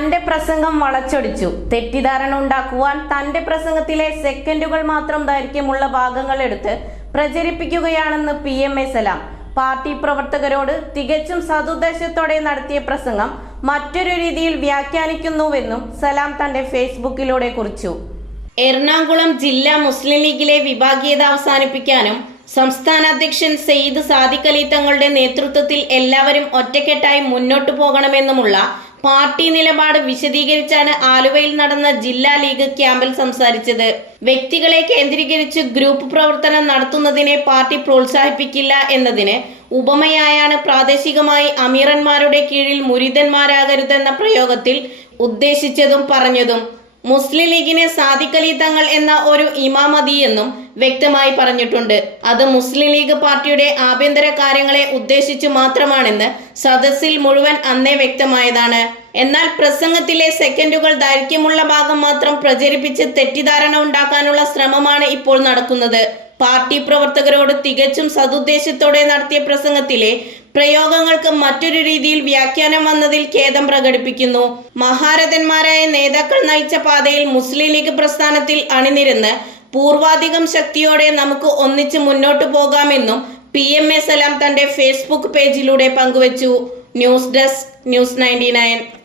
തന്റെ പ്രസംഗം വളച്ചൊടിച്ചു. തെറ്റിദ്ധാരണ ഉണ്ടാക്കുവാൻ തന്റെ പ്രസംഗത്തിലെ സെക്കൻഡുകൾ മാത്രം ദൈർഘ്യമുള്ള ഭാഗങ്ങൾ എടുത്ത് പ്രചരിപ്പിക്കുകയാണെന്ന് PMA സലാം. പാർട്ടി പ്രവർത്തകരോട് തികച്ചും സതുദ്ദേശത്തോടെ നടത്തിയ പ്രസംഗം മറ്റൊരു രീതിയിൽ വ്യാഖ്യാനിക്കുന്നുവെന്നും സലാം തന്റെ ഫേസ്ബുക്കിലൂടെ കുറിച്ചു. എറണാകുളം ജില്ലാ മുസ്ലിം ലീഗിലെ വിഭാഗീയത അവസാനിപ്പിക്കാനും സംസ്ഥാന അധ്യക്ഷൻ സയ്യിദ് സാദിഖ് അലി തങ്ങളുടെ നേതൃത്വത്തിൽ എല്ലാവരും ഒറ്റക്കെട്ടായി മുന്നോട്ടു പോകണമെന്നുമുള്ള പാർട്ടി നിലപാട് വിശദീകരിച്ചാണ് ആലുവയിൽ നടന്ന ജില്ലാ ലീഗ് ക്യാമ്പിൽ സംസാരിച്ചത്. വ്യക്തികളെ കേന്ദ്രീകരിച്ച് ഗ്രൂപ്പ് പ്രവർത്തനം നടത്തുന്നതിനെ പാർട്ടി പ്രോത്സാഹിപ്പിക്കില്ല എന്നതിന് ഉപമയായാണ് പ്രാദേശികമായി അമീറന്മാരുടെ കീഴിൽ മുരീദന്മാരാകരുതെന്ന പ്രയോഗത്തിൽ ഉദ്ദേശിച്ചതും പറഞ്ഞതും. മുസ്ലിം ലീഗിനെ സാദിഖ് അലി തങ്ങൾ എന്ന ഒരു ഇമാം മതിയെന്നും വ്യക്തമായി പറഞ്ഞിട്ടുണ്ട്. അത് മുസ്ലിം ലീഗ് പാർട്ടിയുടെ ആഭ്യന്തര കാര്യങ്ങളെ ഉദ്ദേശിച്ചു മാത്രമാണെന്ന് സദസ്സിൽ മുഴുവൻ അന്നേ വ്യക്തമായതാണ്. എന്നാൽ പ്രസംഗത്തിലെ സെക്കൻഡുകൾ ദൈർഘ്യമുള്ള ഭാഗം മാത്രം പ്രചരിപ്പിച്ച് തെറ്റിദ്ധാരണ ഉണ്ടാക്കാനുള്ള ശ്രമമാണ് ഇപ്പോൾ നടക്കുന്നത്. പാർട്ടി പ്രവർത്തകരോട് തികച്ചും സതുദ്ദേശത്തോടെ നടത്തിയ പ്രസംഗത്തിലെ പ്രയോഗങ്ങൾക്ക് മറ്റൊരു രീതിയിൽ വ്യാഖ്യാനം വന്നതിൽ ഖേദം പ്രകടിപ്പിക്കുന്നു. മഹാരഥന്മാരായ നേതാക്കൾ നയിച്ച പാതയിൽ മുസ്ലിം ലീഗ് പ്രസ്ഥാനത്തിൽ അണിനിരന്ന് പൂർവാധികം ശക്തിയോടെ നമുക്ക് ഒന്നിച്ച് മുന്നോട്ടു പോകാമെന്നും PMA സലാം തന്റെ ഫേസ്ബുക്ക് പേജിലൂടെ പങ്കുവച്ചു. News desk, News 99.